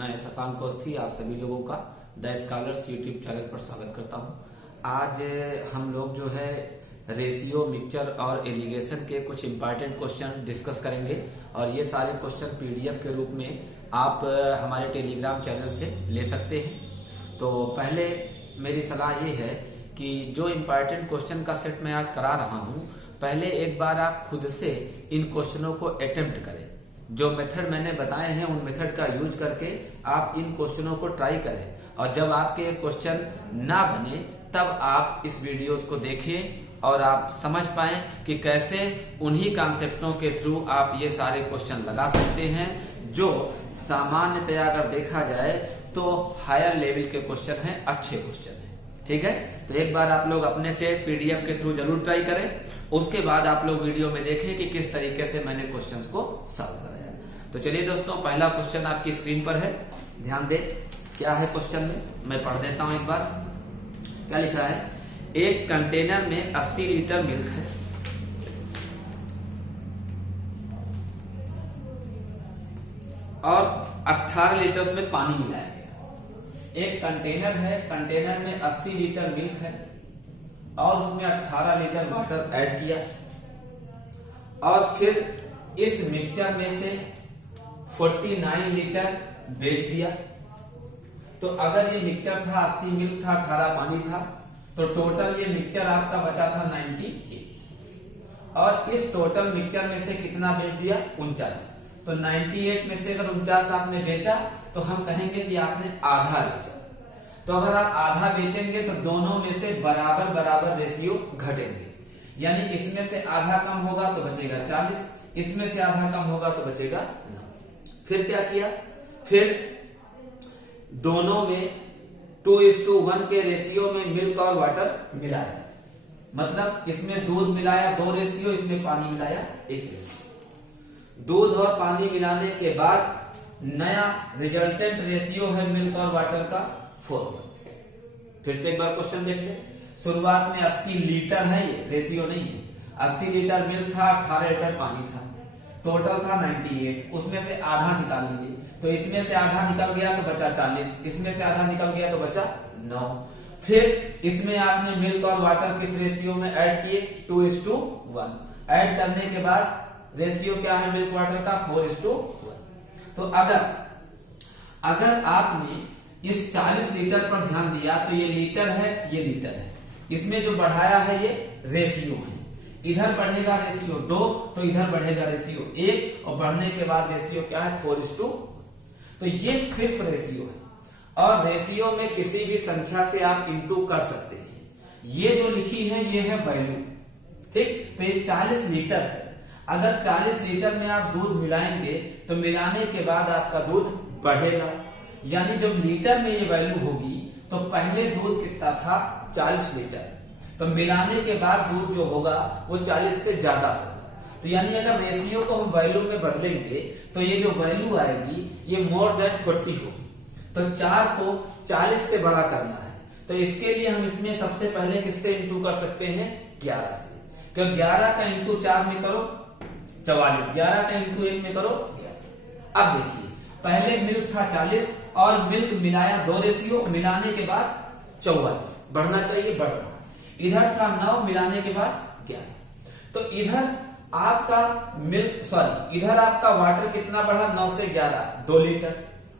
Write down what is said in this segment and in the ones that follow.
मैं शशांक अवस्थी आप सभी लोगों का द स्कॉलर्स यूट्यूब चैनल पर स्वागत करता हूं। आज हम लोग जो है रेशियो, मिक्सचर और एलिगेशन के कुछ इंपॉर्टेंट क्वेश्चन डिस्कस करेंगे और ये सारे क्वेश्चन पीडीएफ के रूप में आप हमारे टेलीग्राम चैनल से ले सकते हैं। तो पहले मेरी सलाह ये है कि जो इंपॉर्टेंट क्वेश्चन का सेट मैं आज करा रहा हूं, पहले एक बार आप खुद से इन क्वेश्चनों को अटेम्प्ट करें। जो मेथड मैंने बताए हैं उन मेथड का यूज करके आप इन क्वेश्चनों को ट्राई करें और जब आपके क्वेश्चन ना बने तब आप इस वीडियो को देखें और आप समझ पाएं कि कैसे उन्हीं कॉन्सेप्टों के थ्रू आप ये सारे क्वेश्चन लगा सकते हैं जो सामान्यतया अगर देखा जाए तो हायर लेवल के क्वेश्चन हैं, अच्छे क्वेश्चन हैं। ठीक है, तो एक बार आप लोग अपने से पीडीएफ के थ्रू जरूर ट्राई करें, उसके बाद आप लोग वीडियो में देखें कि किस तरीके से मैंने क्वेश्चंस को सॉल्व कराया। तो चलिए दोस्तों, पहला क्वेश्चन आपकी स्क्रीन पर है, ध्यान दें क्या है क्वेश्चन में। मैं पढ़ देता हूं एक बार। क्या लिखा है? एक कंटेनर में 80 लीटर मिल्क है और 18 लीटर उसमें पानी मिलाया गया। एक कंटेनर है, कंटेनर में 80 लीटर मिल्क है और उसमें 18 लीटर वाटर ऐड किया और फिर इस मिक्सचर में से 49 लीटर बेच दिया। तो अगर ये मिक्सचर था 80 मिल्क था, 18 पानी था, तो टोटल ये मिक्सचर आपका बचा था 98 और इस टोटल मिक्सचर में से कितना बेच दिया? 39। तो 98 में से अगर 49 आपने बेचा तो हम कहेंगे कि आपने आधा बेचा। तो अगर आप आधा बेचेंगे तो दोनों में से बराबर बराबर रेशियो घटेंगे, यानी इसमें से आधा कम होगा तो बचेगा 40, इसमें से आधा कम होगा तो बचेगा 9। फिर क्या किया? फिर दोनों में 2:1 के रेशियो में मिल्क और वाटर मिलाया। मतलब इसमें दूध मिलाया 2 रेशियो, इसमें पानी मिलाया 1 रेशियो। दूध और पानी मिलाने के बाद नया रिजल्टेंट रेशियो है मिल्क और वाटर का 4:1। फिर से एक बार क्वेश्चन देख ले। शुरुआत में 80 लीटर है, ये रेशियो नहीं है। 80 लीटर मिल्क था, 18 लीटर पानी था, टोटल था 98, उसमें से आधा निकाल लिए। तो इसमें से आधा निकल गया तो बचा 40, इसमें से आधा निकल गया तो बचा 9। फिर इसमें आपने मिल्क और वाटर किस रेशियो में ऐड किए? 2:1। ऐड करने के बाद रेशियो क्या है मिल्क वाटर का? 4:1। तो अगर आपने इस 40 लीटर पर ध्यान दिया तो ये लीटर है, ये लीटर है, इसमें जो बढ़ाया है ये रेशियो है। इधर बढ़ेगा रेशियो 2 तो इधर बढ़ेगा रेशियो 1 और बढ़ने के बाद रेशियो क्या है? 4:1। तो ये सिर्फ रेशियो है और रेशियो में किसी भी संख्या से आप इंटू कर सकते हैं। ये जो लिखी है ये है वैल्यू। ठीक, तो ये 40 लीटर है। अगर 40 लीटर में आप दूध मिलाएंगे तो मिलाने के बाद आपका दूध बढ़ेगा, यानी जब लीटर में ये वैल्यू होगी तो पहले दूध कितना था? 40 लीटर। तो मिलाने के बाद दूध जो होगा वो 40 से ज्यादा होगा। तो यानी अगर रेशियो को हम वैल्यू में बदलेंगे तो ये जो वैल्यू आएगी ये मोर देन 40 होगी। तो 4 को 40 से बड़ा करना है, तो इसके लिए हम इसमें सबसे पहले किससे इंटू कर सकते हैं? 11 से। क्योंकि 11 का इंटू 4 में करो 44, 11 का इंटू 1 में करो 11। अब देखिए, पहले मिल्क था 40 और मिल्क मिलाया 2 रेशियो, मिलाने के बाद 44, बढ़ना चाहिए, बढ़ रहा। इधर था 9, मिलाने के बाद 11। तो इधर आपका इधर आपका वाटर कितना बढ़ा? 9 से 11, 2 लीटर,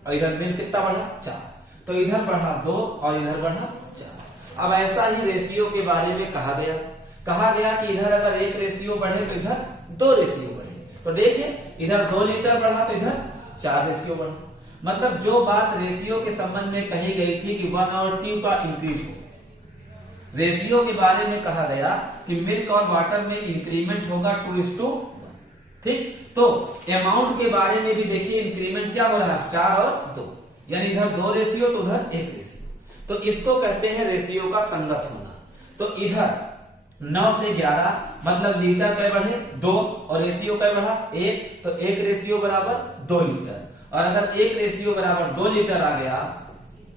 और इधर मिल्क कितना बढ़ा? 4। तो इधर बढ़ा 2 और इधर बढ़ा 4। अब ऐसा ही रेशियो के बारे में कहा गया कि इधर अगर 1 रेशियो बढ़े तो इधर 2 रेशियो बढ़े। तो देखिए, इधर 2 लीटर बढ़ा तो इधर 4 रेशियो बढ़ा। मतलब जो बात रेशियो के संबंध में कही गई थी कि 1/2 का इंक्रीज हो, रेशियो के बारे में कहा गया कि मिल्क और वाटर में इंक्रीमेंट होगा 2:1। ठीक, तो अमाउंट के बारे में भी देखिए इंक्रीमेंट क्या हो रहा है? 4 और 2, यानी इधर 2 रेशियो तो उधर 1 रेशियो। तो इसको कहते हैं रेशियो का संगत होना। तो इधर 9 से 11 मतलब लीटर क्या बढ़े? 2 और रेशियो क्या बढ़ा? 1, तो 1 रेशियो बराबर 2 लीटर। और अगर 1 रेशियो बराबर 2 लीटर आ गया,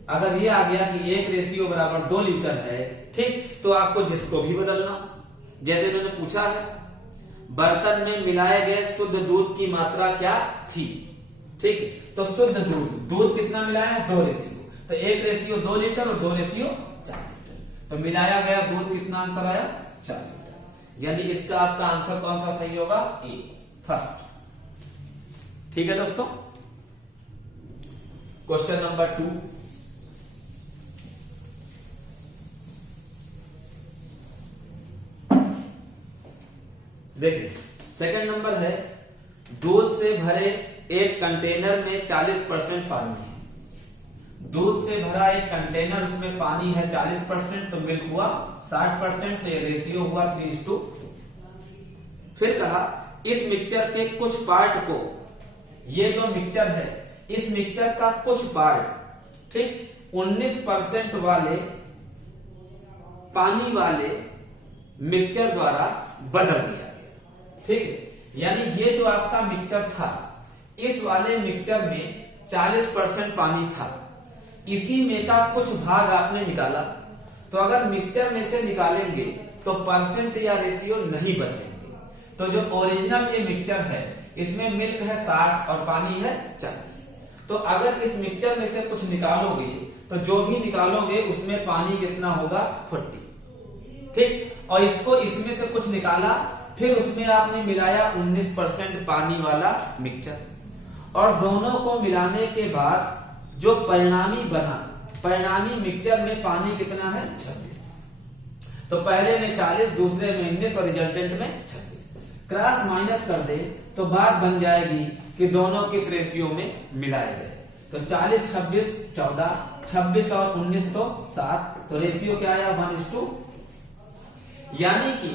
अगर ये आ गया कि 1 रेशियो बराबर 2 लीटर है, ठीक, तो आपको जिसको भी बदलना, जैसे मैंने पूछा है बर्तन में मिलाए गए शुद्ध दूध की मात्रा क्या थी? ठीक है। तो शुद्ध दूध, दूध कितना मिलाया है? 2 रेशियो। तो 1 रेशियो 2 लीटर और 2 रेशियो 4 लीटर। तो मिलाया गया दूध कितना आंसर आया? 4 लीटर। यानी इसका आपका आंसर कौन सा सही होगा? ए, फर्स्ट। ठीक है दोस्तों। क्वेश्चन नंबर 2, देखिए सेकंड नंबर है, दूध से भरे एक कंटेनर में 40% पानी है। दूध से भरा एक कंटेनर, उसमें पानी है 40%, तो मिल्क हुआ 60%, तो ये रेशियो हुआ 3:2। फिर कहा इस मिक्सचर के कुछ पार्ट को, ये जो मिक्सचर है इस मिक्सचर का कुछ पार्ट, ठीक, 19% वाले पानी वाले मिक्सचर द्वारा बदल दिया गया। ठीक है, यानी ये जो आपका मिक्सचर था, इस वाले मिक्सचर में 40% पानी था, इसी में का कुछ भाग आपने निकाला। तो अगर मिक्सचर में से निकालेंगे तो परसेंट या रेशियो नहीं बदलेंगे। तो जो ओरिजिनल ये मिक्सचर है इसमें मिल्क है 60 और पानी है 40। तो अगर इस मिक्सचर में से कुछ निकालोगे तो जो भी निकालोगे उसमें पानी कितना होगा? 40। ठीक, और इसको इसमें से कुछ निकाला, फिर उसमें आपने मिलाया 19% पानी वाला मिक्सचर, और दोनों को मिलाने के बाद जो परिणामी बना, परिणामी मिक्सचर में पानी कितना है? 26। तो पहले में 40, दूसरे में 19 और रिजल्टेंट में 26। क्रॉस माइनस कर दे तो बात बन जाएगी कि दोनों किस रेशियो में मिलाए गए। तो 40 26 14, 26 और 19 तो 7, तो रेशियो क्या आया? 1:2। यानी कि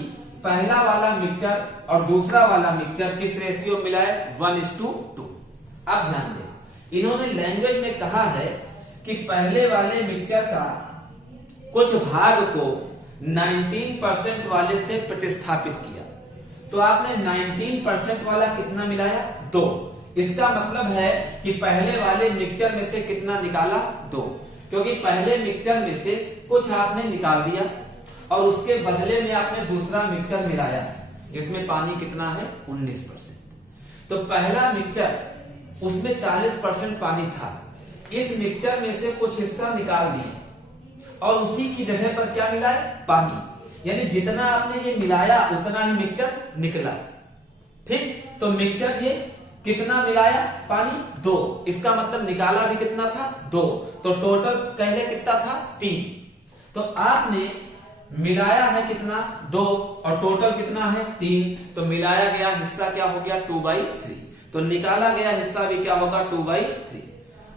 पहला वाला मिक्सचर और दूसरा वाला मिक्सचर किस रेशियो मिलाए? 1:2। अब ध्यान दें, इन्होंने लैंग्वेज में कहा है कि पहले वाले मिक्सचर का कुछ भाग को 19% वाले से प्रतिस्थापित किया। तो आपने 19% वाला कितना मिलाया? 2। इसका मतलब है कि पहले वाले मिक्सचर में से कितना निकाला? 2, क्योंकि पहले मिक्सचर में से कुछ आपने निकाल दिया और उसके बदले में आपने दूसरा मिक्सचर मिलाया जिसमें पानी कितना है? 19%। तो पहला मिक्सचर, उसमें 40% पानी था, इस मिक्सचर में से कुछ हिस्सा निकाल दिया और उसी की जगह पर क्या मिला है? पानी। यानी जितना आपने ये मिलाया उतना ही मिक्सचर निकला। ठीक, तो मिक्सचर ये कितना मिलाया? पानी 2। इसका मतलब निकाला भी कितना था? 2। तो टोटल पहले कितना था? 3। तो आपने मिलाया है कितना? 2, और टोटल कितना है? 3। तो मिलाया गया हिस्सा क्या हो गया? 2/3। तो निकाला गया हिस्सा भी क्या होगा? 2/3।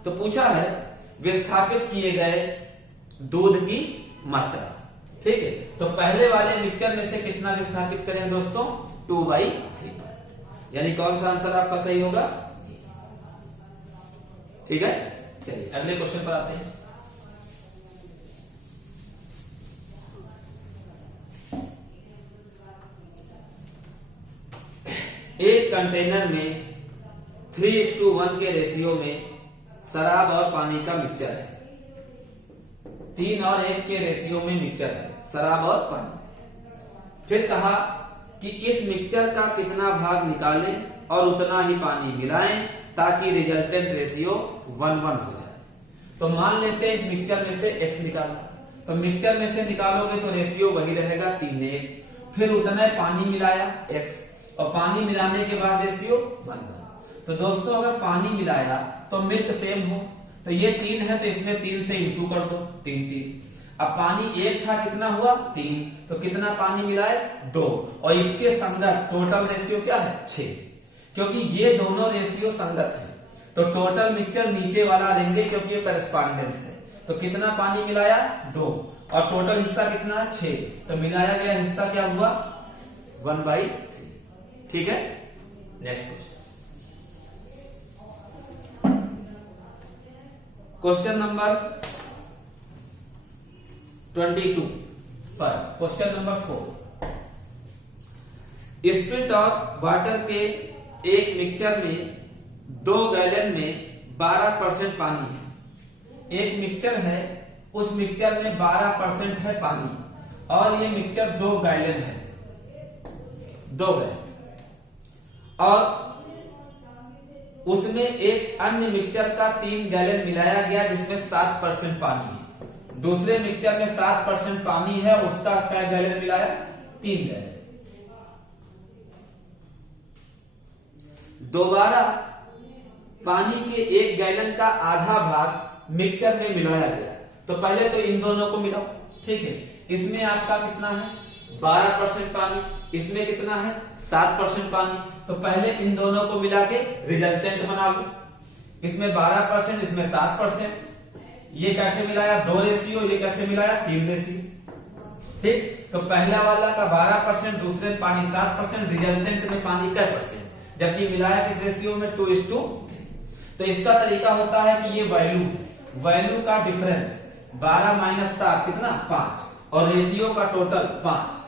तो पूछा है विस्थापित किए गए दूध की मात्रा। ठीक है, तो पहले वाले मिक्सचर में से कितना विस्थापित करें दोस्तों? 2/3। यानी कौन सा आंसर आपका सही होगा? ठीक है, चलिए अगले क्वेश्चन पर आते हैं। एक कंटेनर में 3:1 के रेशियो में शराब और पानी का मिक्सचर है। 3 और 1 के रेशियो में मिक्सचर है, शराब और पानी। फिर कहा कि इस मिक्सचर का कितना भाग निकालें और उतना ही पानी मिलाएं ताकि रिजल्टेंट रेशियो 1:1 हो जाए। तो मान लेते हैं इस मिक्सचर में से x निकालना, तो मिक्सचर में से निकालोगे तो रेशियो वही रहेगा 3:1। फिर उतना ही पानी मिलाया x, और पानी मिलाने के बाद रेशियो 1:1। तो दोस्तों अगर पानी मिलाया तो मिल्क सेम हो, तो ये 3 है तो इसमें 3 से इंटू कर दो, 3। अब पानी 1 था, कितना हुआ? 3। तो कितना पानी मिलाए? 2। और इसके संगत टोटल रेशियो क्या है? 6। क्योंकि ये दोनों रेशियो संगत है तो टोटल मिक्सचर नीचे वाला लेंगे क्योंकि ये करस्पॉन्डेंस है। तो कितना पानी मिलाया? 2, और टोटल हिस्सा कितना है? 6। तो मिलाया गया हिस्सा क्या हुआ? 1/3। ठीक है, next question. Question number 22, sorry question number 4। Spirit और वाटर के एक मिक्सचर में 2 गैलन में 12% पानी है। एक मिक्सचर है, उस मिक्सचर में 12% है पानी, और ये मिक्सचर 2 गैलन है, 2 गैलन। और उसमें एक अन्य मिक्सचर का 3 गैलन मिलाया गया जिसमें 7% पानी है। दूसरे मिक्सचर में 7% पानी है, उसका क्या गैलन मिलाया? 3 गैलन। दोबारा पानी के 1 गैलन का आधा भाग मिक्सचर में मिलाया गया। तो पहले तो इन दोनों को मिलाओ, ठीक है। इसमें आपका कितना है? 12% पानी, इसमें कितना है? 7% पानी। तो पहले इन दोनों को मिला के रिजल्टेंट बना लो। इसमें 12%, इसमें 7%। ये कैसे मिलाया? 2 रेशियो। ये कैसे मिलाया? 3 रेशियो। ठीक, तो पहला वाला का 12%, दूसरे में पानी 7%, रिजल्टेंट में पानी क्या %? जबकि मिलाया किस रेशियो में? 2:3। तो इसका तरीका होता है कि ये वैल्यू का डिफरेंस 12 - 7 कितना? 5, और रेशियो का टोटल 5।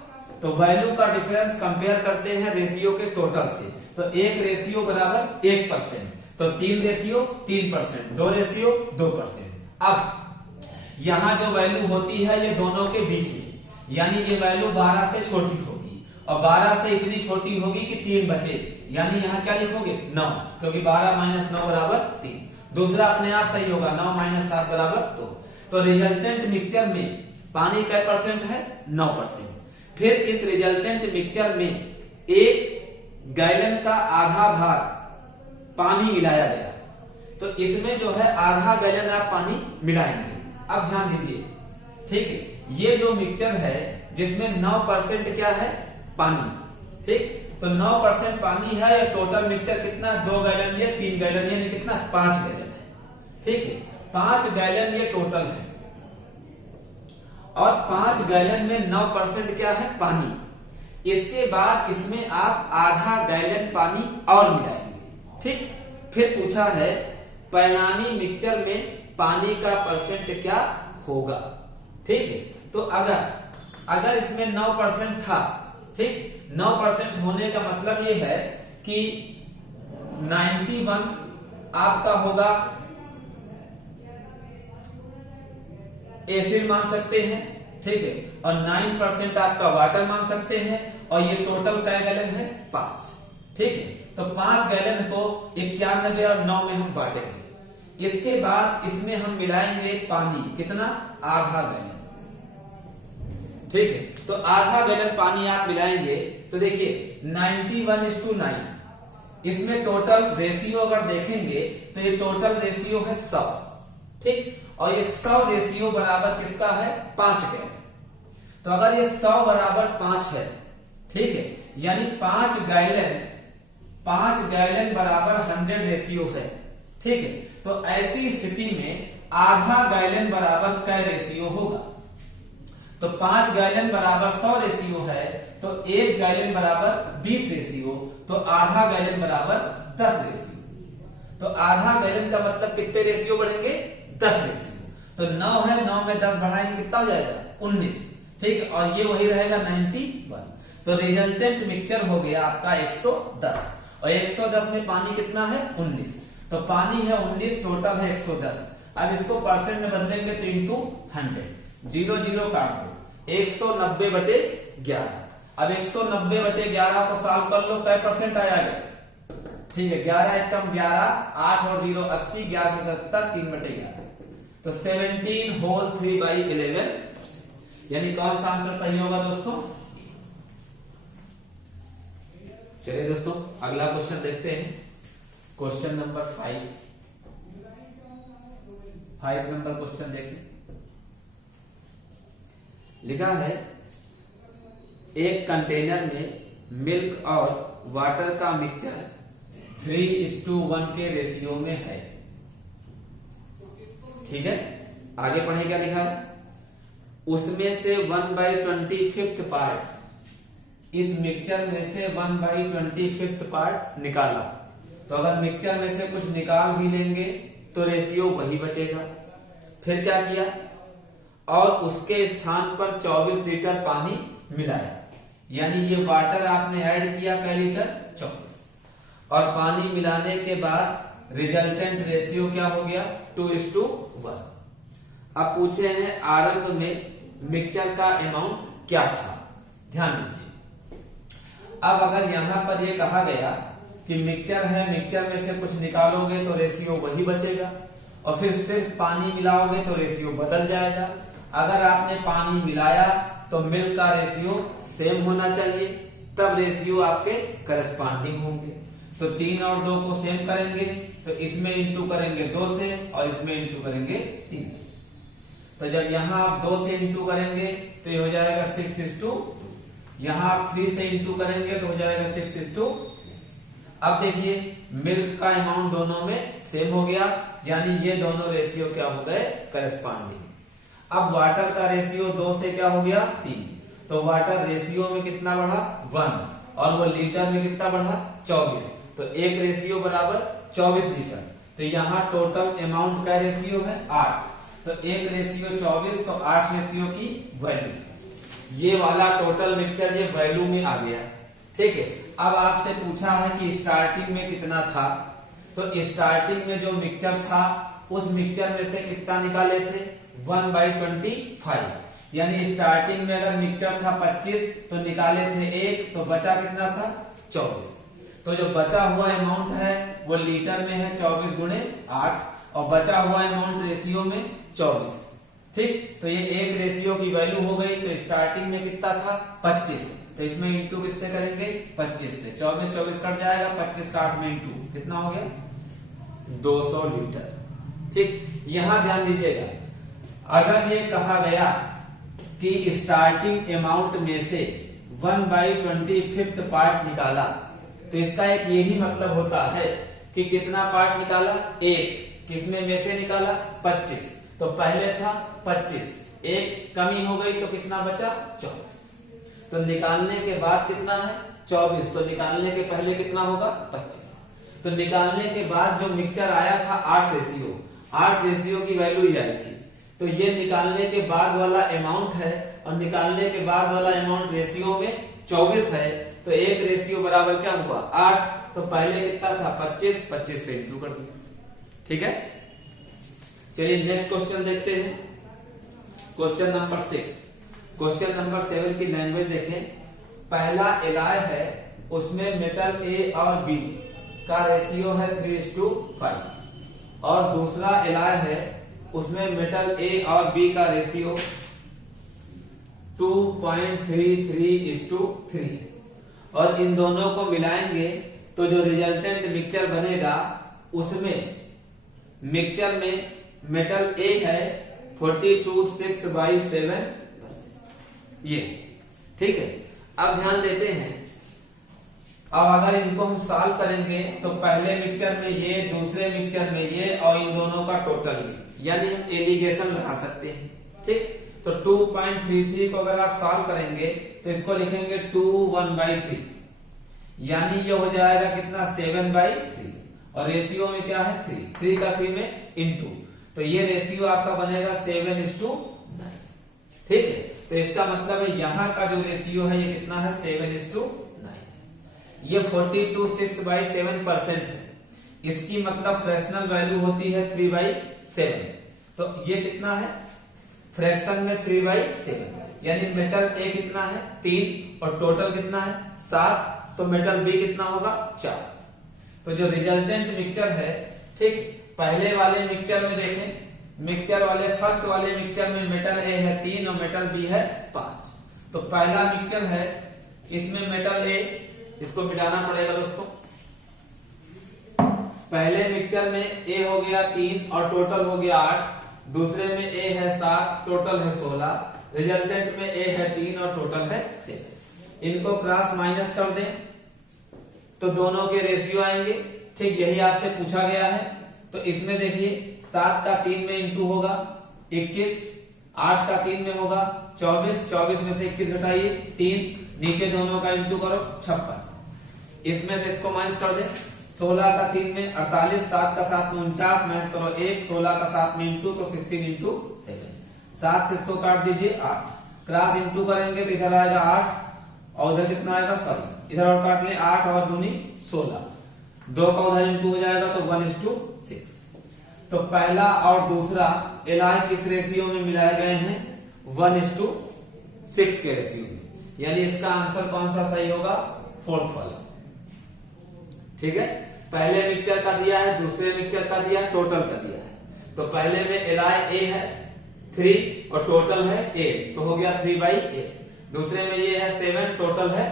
तो वैल्यू का डिफरेंस कंपेयर करते हैं रेशियो के टोटल से। तो 1 रेशियो बराबर 1%, तो 3 रेशियो 3%, 2 रेशियो 2%। अब यहां जो वैल्यू होती है ये दोनों के बीच में, यानी ये वैल्यू 12 से छोटी होगी, और 12 से इतनी छोटी होगी कि 3 बचे, यानी यहाँ क्या लिखोगे? 9, क्योंकि 12 - 9 बराबर 3। दूसरा अपने आप सही होगा, 9 - 7 बराबर 2। तो रिजल्टेंट मिक्सचर में पानी क्या % है? 9%। फिर इस रिजल्टेंट मिक्सचर में 1 गैलन का आधा भाग पानी मिलाया गया। तो इसमें जो है आधा गैलन आप पानी मिलाएंगे। अब ध्यान दीजिए, ठीक है। ये जो मिक्सचर है जिसमें 9% क्या है? पानी, ठीक। तो 9% पानी है, या टोटल मिक्सचर कितना? 2 गैलन या 3 गैलन, यानी कितना? 5 गैलन है, ठीक है। 5 गैलन ये टोटल है, और 5 गैलन में 9% क्या है? पानी। इसके बाद इसमें आप आधा गैलन पानी और मिलाएंगे, ठीक। फिर पूछा है परिणामी मिक्सचर में पानी का % क्या होगा, ठीक है। तो अगर इसमें 9% था, ठीक, 9% होने का मतलब ये है कि 91 आपका होगा एसिड मान सकते हैं, ठीक है, और 9% आपका वाटर मान सकते हैं, और ये टोटल क्या गैलन है? 5, ठीक है। तो 5 गैलन को 91 और 9 में हम बांटेंगे। इसके बाद इसमें हम मिलाएंगे पानी, कितना? आधा गैलन, ठीक है। तो आधा गैलन पानी आप मिलाएंगे तो देखिए 91:9, इसमें टोटल रेशियो अगर देखेंगे तो ये टोटल रेशियो है 100, ठीक। और ये 100 रेशियो बराबर किसका है? 5 गैलन। तो अगर ये 100 बराबर 5 है, ठीक है, यानी 5 गैलन बराबर 100 रेशियो है, ठीक है। तो ऐसी स्थिति में आधा गैलन बराबर क्या रेशियो होगा? तो 5 गैलन बराबर 100 रेशियो है, तो 1 गैलन बराबर 20 रेशियो, तो आधा गैलन बराबर 10 रेशियो। तो आधा गैलन का मतलब कितने रेशियो बढ़ेंगे? 10 रेशियो। तो 9 है, 9 में 10 बढ़ाएंगे कितना हो जाएगा? 19, ठीक। और ये वही रहेगा 91। तो रिजल्टेंट मिक्सचर हो गया आपका 110, और 110 में पानी कितना है? 19। तो पानी है 19, टोटल है 110। अब इसको % में बदलेंगे तो इंटू 100, 0 0 काट दो, 190/11। अब 190/11 को सॉल्व कर लो, क्या % आया गया? ठीक है, 11 एकम 11, 8 और 0 80, 11 से 70, 3/11। तो 17 होल 3/11, यानी कौन सा आंसर सही होगा दोस्तों? चलिए दोस्तों अगला क्वेश्चन देखते हैं। क्वेश्चन नंबर 5 नंबर क्वेश्चन देखें। लिखा है एक कंटेनर में मिल्क और वाटर का मिक्सचर 3:1 के रेशियो में है, ठीक है। आगे पढ़े क्या लिखा है? उसमें से 1/25 पार्ट, इस मिक्सचर में से 1/25 पार्ट निकाला। तो अगर मिक्सचर में से कुछ निकाल भी लेंगे तो रेशियो वही बचेगा। फिर क्या किया? और उसके स्थान पर 24 लीटर पानी मिलाया, यानी ये वाटर आपने ऐड किया क्या लीटर? 24, और पानी मिलाने के बाद रिजल्टेंट रेशियो क्या हो गया? 2:1। अब पूछे हैं आरंभ में मिक्सचर का अमाउंट क्या था। ध्यान दीजिए, अब अगर यहां पर ये कहा गया कि मिक्सचर है, मिक्सचर में से कुछ निकालोगे तो रेशियो वही बचेगा, और फिर सिर्फ पानी मिलाओगे तो रेशियो बदल जाएगा। अगर आपने पानी मिलाया तो मिल्क का रेशियो सेम होना चाहिए, तब रेशियो आपके करस्पॉन्डिंग होंगे। तो 3 और 2 को सेम करेंगे तो इसमें इंटू करेंगे 2 से और इसमें इंटू करेंगे 3 से। तो जब यहां आप 2 से इंटू करेंगे तो ये हो जाएगा 6:2, यहां आप 3 से इंटू करेंगे तो हो जाएगा 6:3। अब देखिए मिल्क का अमाउंट दोनों में सेम हो गया, यानी ये दोनों रेशियो क्या हो गए, करस्पॉन्डिंग। अब वाटर का रेशियो 2 से क्या हो गया, 3। तो वाटर रेशियो में कितना बढ़ा, 1, और वो लीटर में कितना बढ़ा, 24। तो एक रेशियो बराबर 24 लीटर। तो यहाँ टोटल अमाउंट का रेशियो है 8, तो एक रेशियो 24, तो 8 रेशियो की वैल्यू। ये वाला टोटल मिक्सचर ये वैल्यू में आ गया, ठीक है। अब आपसे पूछा है कि स्टार्टिंग में कितना था, तो स्टार्टिंग में जो मिक्सचर था उस मिक्सचर में से कितना निकाले थे, 1/25। यानी स्टार्टिंग में अगर मिक्सचर था 25 तो निकाले थे 1, तो बचा कितना था, 24। तो जो बचा हुआ अमाउंट है वो लीटर में है 24 गुणे 8, और बचा हुआ अमाउंट रेशियो में 24, ठीक। तो ये एक रेशियो की वैल्यू हो गई। तो स्टार्टिंग में कितना था, 25, तो इसमें इंटू किससे करेंगे, 25 से। 24 कट जाएगा, 25 का 8 में इंटू कितना हो गया, 200 लीटर, ठीक। यहां ध्यान दीजिएगा, अगर ये कहा गया कि स्टार्टिंग अमाउंट में से 1/25 पार्ट निकाला, तो इसका एक ये भी मतलब होता है कि कितना पार्ट निकाला, एक। किसमें में से निकाला, 25। तो पहले था 25, एक कमी हो गई तो कितना बचा, 24। तो निकालने के बाद कितना है, 24। तो निकालने के पहले कितना होगा, 25। तो निकालने के बाद जो मिक्सचर आया था 8 रेशियो की वैल्यू ही आई थी। तो ये निकालने के बाद वाला अमाउंट है, और निकालने के बाद वाला अमाउंट रेशियो में 24 है। तो एक रेशियो बराबर क्या हुआ, 8। तो पहले कितना था, 25 से इंटू कर दिया, ठीक है। चलिए नेक्स्ट क्वेश्चन देखते हैं, क्वेश्चन नंबर 6। क्वेश्चन नंबर 7 की लैंग्वेज देखें। पहला एलॉय है, उसमें मेटल ए और बी का रेशियो है 3:5, और दूसरा एलॉय है, उसमें मेटल ए और बी का रेशियो 2.33:3 है, और इन दोनों को मिलाएंगे तो जो रिजल्टेंट मिक्सचर बनेगा उसमें मिक्सचर में मेटल ए है 42.6/7, ये, ठीक है। अब ध्यान देते हैं, अब अगर इनको हम सॉल्व करेंगे तो पहले मिक्सचर में ये, दूसरे मिक्सचर में ये, और इन दोनों का टोटल ये, यानी हम एलिगेशन लगा सकते हैं, ठीक। तो 2.33 को अगर आप सॉल्व करेंगे तो इसको लिखेंगे 2/1/3, यानी ये हो जाएगा कितना, 7/3, और रेशियो में क्या है, 3 का 3 में इंटू। तो ये रेशियो आपका बनेगा 7:9, ठीक है। तो इसका मतलब है यहाँ का जो रेशियो है ये कितना है, 7:9। ये 42.6/7% है, इसकी मतलब फ्रैक्शनल वैल्यू होती है 3/7। तो ये कितना है, फ्रैक्शन में 3/7, यानी मेटल ए कितना है, 3, और टोटल कितना है, 7। तो मेटल बी कितना होगा, 4। तो जो रिजल्टेंट मिक्सचर है, ठीक, पहले वाले मिक्सचर में देखें, मिक्सचर वाले फर्स्ट वाले मिक्सचर में मेटल ए है 3 और मेटल बी है 5। तो पहला मिक्सचर है, इसमें मेटल ए, इसको मिटाना पड़ेगा दोस्तों। पहले मिक्सचर में ए हो गया 3 और टोटल हो गया 8, दूसरे में ए है 7, टोटल है 16, रिजल्टेंट में ए है 3 और टोटल है 7। इनको क्रॉस माइनस कर दें तो दोनों के रेशियो आएंगे, ठीक, यही आपसे पूछा गया है। तो इसमें देखिए 7 का 3 में इंटू होगा 21, 8 का 3 में होगा 24, 24 में से 21 घटाइए 3, नीचे दोनों का इंटू करो 56, इसमें से इसको माइनस कर दे। 16 का 3 में 48, 7 का 7 में 49, माइनस करो 1, 16 का 7 में इंटू, तो 16 इंटू 7, 7 से इसको काट दीजिए 8, क्रॉस इंटू करेंगे तो इधर आएगा 8, और उधर कितना आएगा, सॉरी इधर और काट ले, 8 और 2 16, 2 का उधर इंटू हो जाएगा तो 1:6। तो पहला और दूसरा एलॉय किस रेशियो में मिलाए गए हैं, 1:6 के रेशियो में, यानी इसका आंसर कौन सा सही होगा, 4th वाला, ठीक है, पहले मिक्सचर का दिया है, दूसरे मिक्सचर का दिया है, टोटल का दिया है। तो पहले में LI A है 3 और टोटल है 8, तो हो गया 3/8। दूसरे में ये है 7, टोटल है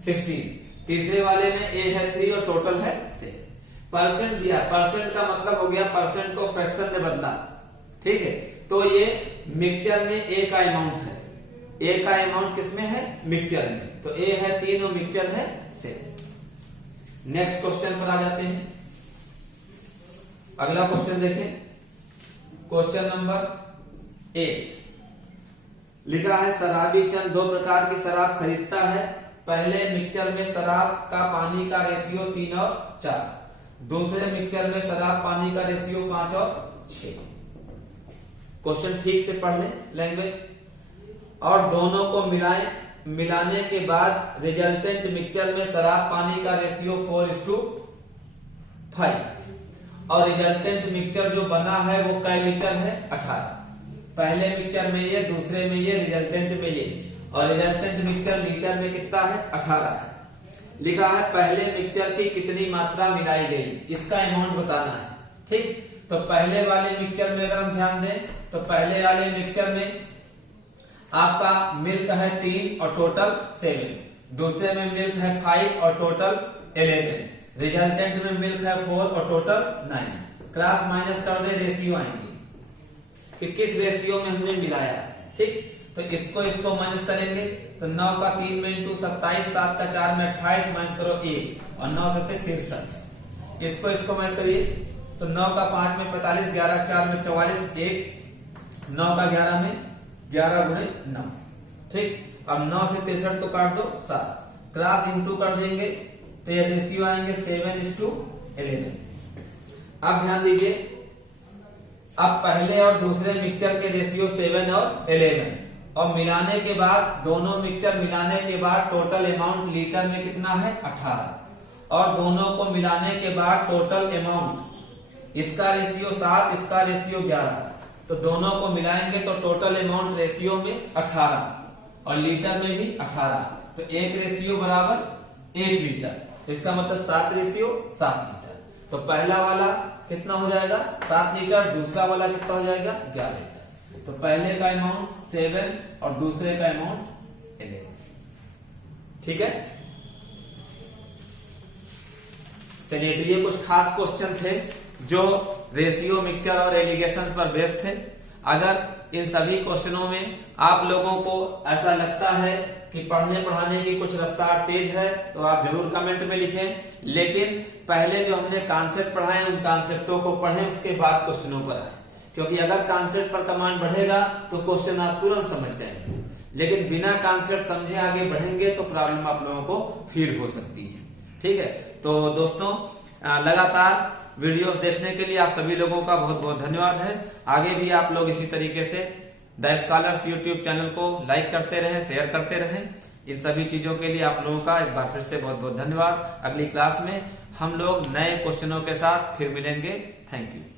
16। तीसरे वाले में A है 3 और टोटल है 6। परसेंट दिया, परसेंट का मतलब हो गया परसेंट को फ्रैक्शन में बदला, ठीक है। तो ये मिक्सचर में A का अमाउंट है, A का अमाउंट किसमें है, मिक्सचर में। तो A है 3 और मिक्सचर है 7। नेक्स्ट क्वेश्चन पर आ जाते हैं। अगला क्वेश्चन देखें, क्वेश्चन नंबर 8 लिखा है शराबी चंद 2 प्रकार की शराब खरीदता है। पहले मिक्सचर में शराब का पानी का रेशियो 3 और 4, दूसरे मिक्सचर में शराब पानी का रेशियो 5 और 6। क्वेश्चन ठीक से पढ़ लें लैंग्वेज। और दोनों को मिलाने के बाद रिजल्टेंट मिक्सचर में शराब पानी का रेशियो 4:5 और रिजल्टेंट मिक्सचर जो बना है वो कै लीटर है, 18। पहले मिक्सचर में ये, दूसरे में ये, रिजल्टेंट में ये, और रिजल्टेंट मिक्सचर लीटर में कितना है, 18 है। लिखा है पहले मिक्सचर की कितनी मात्रा मिलाई गई, इसका अमाउंट बताना है, ठीक। तो पहले वाले मिक्सचर में अगर हम ध्यान दें तो पहले वाले मिक्सचर में आपका मिल्क है 3 और टोटल 7, दूसरे में मिल्क है 5 और टोटल 11, रिजल्टेंट में मिल्क है 4 और टोटल 9। क्रॉस माइनस कर दे, रेशियो आएंगे कि किस रेशियो में हमने मिलाया, ठीक। तो इसको माइनस करेंगे तो 9 का 3 में इंटू 27, 7 का 4 में 28, माइनस करो 1 और 9 7 63। इसको माइनस करिए तो 9 का 5 में 45, 11 4 में 44, 1 9 का 11 में 11 गुणे 9, ठीक। अब 9 से 63 को काट दो 7, क्रॉस इंटू कर देंगे तो ये रेशियो आएंगे 7:11। अब ध्यान दीजिए, अब पहले और दूसरे मिक्सचर के रेशियो 7 और 11 और मिलाने के बाद, दोनों मिक्सचर मिलाने के बाद टोटल अमाउंट लीटर में कितना है, 18। और दोनों को मिलाने के बाद टोटल अमाउंट, इसका रेशियो 7, इसका रेशियो 11, तो दोनों को मिलाएंगे तो टोटल अमाउंट रेशियो में 18 और लीटर में भी 18, तो एक रेशियो बराबर 1 लीटर। इसका मतलब 7 रेशियो 7 लीटर। तो पहला वाला कितना हो जाएगा, 7 लीटर, दूसरा वाला कितना हो जाएगा, 11 लीटर। तो पहले का अमाउंट 7 और दूसरे का अमाउंट 11, ठीक है। चलिए, तो ये कुछ खास क्वेश्चन थे जो रेशियो, मिक्सचर और एलिगेशन पर बेस्ड थे। अगर इन सभी क्वेश्चनों में आप लोगों को ऐसा लगता है कि पढ़ने पढ़ाने की कुछ रफ्तार तेज है तो आप जरूर कमेंट में लिखें, लेकिन पहले जो हमने कॉन्सेप्ट पढ़ाए उन कॉन्सेप्टों को पढ़ें, उसके बाद क्वेश्चनों पर आए। क्योंकि अगर कॉन्सेप्ट पर कमांड बढ़ेगा तो क्वेश्चन आप तुरंत समझ जाएंगे, लेकिन बिना कॉन्सेप्ट समझे आगे बढ़ेंगे तो प्रॉब्लम आप लोगों को फील हो सकती है, ठीक है। तो दोस्तों, लगातार वीडियोस देखने के लिए आप सभी लोगों का बहुत बहुत धन्यवाद है। आगे भी आप लोग इसी तरीके से द स्कॉलर्स यूट्यूब चैनल को लाइक करते रहें, शेयर करते रहें। इन सभी चीजों के लिए आप लोगों का इस बार फिर से बहुत बहुत धन्यवाद। अगली क्लास में हम लोग नए क्वेश्चनों के साथ फिर मिलेंगे। Thank you.